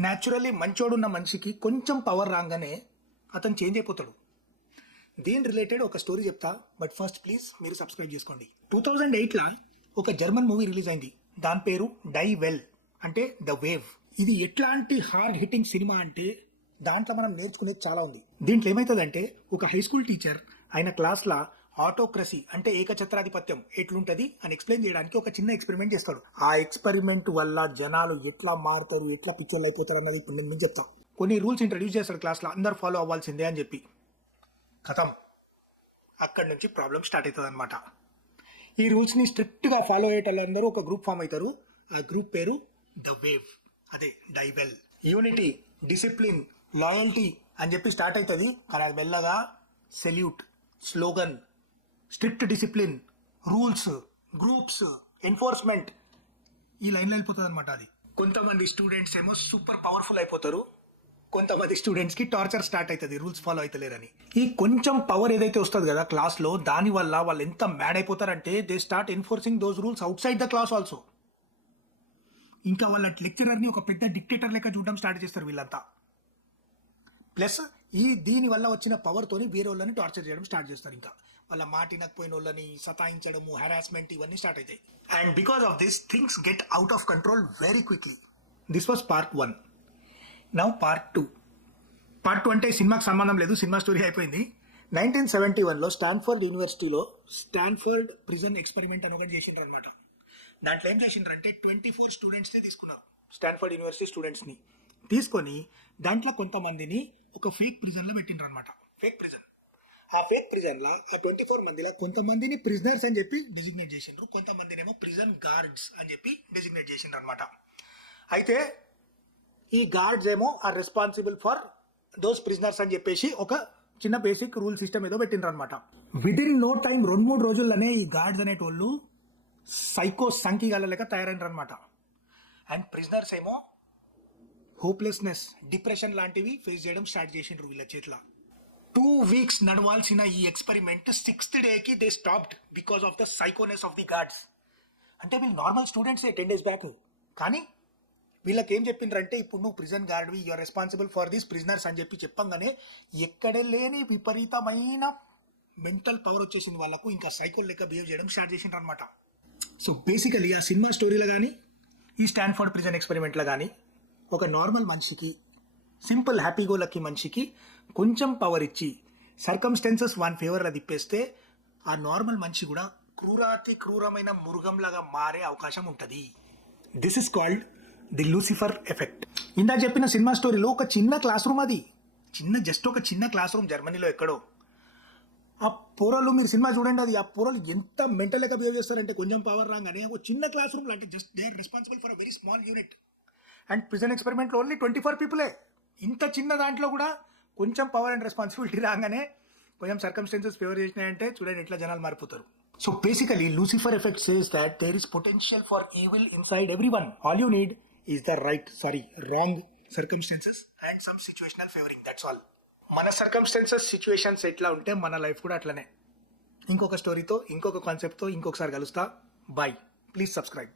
Naturally మంచోడున్న మనిషికి కొంచెం power రాగానే అతను చేంజ్ అయిపోతాడు. దీని రిలేటెడ్ ఒక స్టోరీ చెప్తా. బట్ ఫస్ట్ ప్లీజ్ మీరు సబ్స్క్రైబ్ చేసుకోండి. టూ థౌజండ్ ఎయిట్లో ఒక జర్మన్ మూవీ రిలీజ్ అయింది. దాని పేరు డై వెల్ అంటే ద వేవ్ ఇది ఎట్లాంటి హార్డ్ హిట్టింగ్ సినిమా అంటే దాంట్లో మనం నేర్చుకునేది చాలా ఉంది. దీంట్లో ఏమవుతుందంటే ఒక హై స్కూల్ టీచర్ ఆయన క్లాస్లో ఆటోక్రసీ అంటే ఏకఛత్రాధిపత్యం ఎట్లుంటది అని ఎక్స్ప్లెయిన్ చేయడానికి ఒక చిన్న ఎక్స్పెరిమెంట్ చేస్తాడు. ఆ ఎక్స్పెరిమెంట్ వల్ల జనాలు ఎట్లా మారుతారు ఎట్లా పిచ్చోళ్ళు అయిపోతారు అన్నది ఇప్పుడు నేను మీకు చెప్తాను కొన్ని రూల్స్ ఇంట్రడ్యూస్ చేస్తాడు క్లాస్లో అందరు ఫాలో అవ్వాల్సిందే అని చెప్పి. కథం. అక్కడి నుంచి ప్రాబ్లం స్టార్ట్ అవుతుంది అనమాట ఈ రూల్స్ని స్ట్రిక్ట్గా ఫాలో అయ్యేటోళ్ళందరూ ఒక గ్రూప్ ఫామ్ అవుతారు. ఆ గ్రూప్ పేరు ద వేవ్ అదే డైవెల్ యూనిటీ డిసిప్లిన్ లాయల్టీ అని చెప్పి స్టార్ట్ అవుతుంది. కానీ అది మెల్లగా salute slogan strict discipline rules groups enforcement ఈ లైన్లో వెళ్ళిపోతుంది అనమాట అది. కొంతమంది స్టూడెంట్స్ ఏమో సూపర్ పవర్ఫుల్ అయిపోతారు. కొంతమంది స్టూడెంట్స్కి టార్చర్ స్టార్ట్ అవుతుంది రూల్స్ ఫాలో అవుతలేరని ఈ కొంచెం పవర్ ఏదైతే వస్తుంది కదా క్లాస్లో దాని వల్ల వాళ్ళు ఎంత mad అయిపోతారంటే they start enforcing those rules outside the class also ఇంకా వాళ్ళ లెక్చరర్ని ఒక పెద్ద డిక్టేటర్ లెక్క చూడడం స్టార్ట్ చేస్తారు వీళ్ళంతా. ప్లస్ ఈ దీని వల్ల వచ్చిన పవర్ తోని వేరే వాళ్ళని టార్చర్ చేయడం స్టార్ట్ చేస్తారు ఇంకా. వాళ్ళ మాట వినకపోయిన వాళ్ళని సతాయించడము హెరాస్మెంట్ ఇవన్నీ స్టార్ట్ అవుతాయి and because of this things get out of control very quickly this was part one now part two part two అంటే సినిమాకి సంబంధం లేదు సినిమా స్టోరీ అయిపోయింది. నైన్టీన్ సెవెంటీ వన్లో స్టాన్ఫర్డ్ యూనివర్సిటీలో స్టాన్ఫర్డ్ ప్రిజన్ ఎక్స్పెరిమెంట్ అని ఒకటి చేసిండ్రు అనమాట దాంట్లో ఏం చేసిండ్రు అంటే ట్వంటీ ఫోర్ స్టూడెంట్స్ని తీసుకున్నారు. స్టాన్ఫర్డ్ యూనివర్సిటీ స్టూడెంట్స్ని తీసుకొని దాంట్లో కొంతమందిని ఒక ఫేక్ ప్రిజన్లో పెట్టిండ్రు అనమాట ఫేక్ ప్రిజన్ ఆ ఫేక్ ప్రిజన్లో ఆ ట్వంటీ ఫోర్ మందిలో కొంతమందిని ప్రిజనర్స్ అని చెప్పి డెసిగ్నేట్ చేసిండ్రు. కొంతమందినేమో ప్రిజన్ గార్డ్స్ అని చెప్పి డెసిగ్నేట్ చేసిండ్రు అనమాట అయితే ఈ గార్డ్స్ ఏమో are responsible for those prisoners అని చెప్పేసి ఒక చిన్న బేసిక్ రూల్ సిస్టమ్ ఏదో పెట్టిండ్రు అనమాట విత్ ఇన్ నో టైం రెండు మూడు రోజుల్లోనే ఈ గార్డ్స్ అనేటోళ్ళు సైకో సంఖ్య గల లెక్క తయారైనరు అనమాట అండ్ ప్రిజనర్స్ ఏమో హోప్లెస్నెస్ డిప్రెషన్ లాంటివి ఫేస్ చేయడం స్టార్ట్ చేసిండ్రు వీళ్ళ చేతిలో. టూ వీక్స్ నడవాల్సిన ఈ ఎక్స్పెరిమెంట్ సిక్స్త్ డేకి they stopped because of the psychoness of the guards అంటే వీళ్ళు normal students ten days back కానీ వీళ్ళకి ఏం చెప్పిండ్రంటే ఇప్పుడు నువ్వు prison గార్డ్వి you are responsible for these prisoners అని చెప్పి చెప్పంగానే ఎక్కడే లేని విపరీతమైన మెంటల్ పవర్ వచ్చేసింది వాళ్ళకు. ఇంకా సైకోల్ లెక్క బిహేవ్ చేయడం స్టార్ట్ చేసిండ్రు అనమాట సో బేసికలీ ఆ సినిమా స్టోరీలో కానీ ఈ స్టాన్ఫోర్డ్ ప్రిజన్ ఎక్స్పెరిమెంట్లో కానీ ఒక నార్మల్ మనిషికి సింపుల్ హ్యాపీగో లక్కీ మనిషికి కొంచెం పవర్ ఇచ్చి సర్కమ్స్టెన్సెస్ వన్ ఫేవర్లో తిప్పేస్తే ఆ నార్మల్ మనిషి కూడా క్రూరాతి క్రూరమైన మృగంలాగా మారే అవకాశం ఉంటుంది. This is called the Lucifer effect ఇందా చెప్పిన సినిమా స్టోరీలో ఒక చిన్న క్లాస్ రూమ్ అది. చిన్న జస్ట్ ఒక చిన్న క్లాస్ రూమ్ జర్మనీలో ఎక్కడో. ఆ పొరలు మీరు సినిమా చూడండి అది. ఆ పొరలు ఎంత మెంటల్గా బిహేవ్ చేస్తారంటే కొంచెం పవర్ రాగానే ఒక చిన్న క్లాస్ రూమ్లో అంటే just they are responsible for a very small unit and prison ఎక్స్పెరిమెంట్లో only twenty four పీపులే ఇంత చిన్న దాంట్లో కూడా కొంచెం పవర్ అండ్ రెస్పాన్సిబిలిటీ రాగానే కొంచెం సర్కమ్స్టెన్సెస్ ఫేవర్ చేసినాయంటే చూడండి ఎట్లా జనాలు మారిపోతారు. So basically Lucifer effect says that there is potential for evil inside everyone all you need is the right sorry wrong circumstances and some situational favouring that's all మన circumstances situations ఎట్లా ఉంటే మన life కూడా అట్లనే. ఇంకొక స్టోరీతో ఇంకొక కాన్సెప్ట్తో ఇంకొకసారి కలుస్తా. Bye please subscribe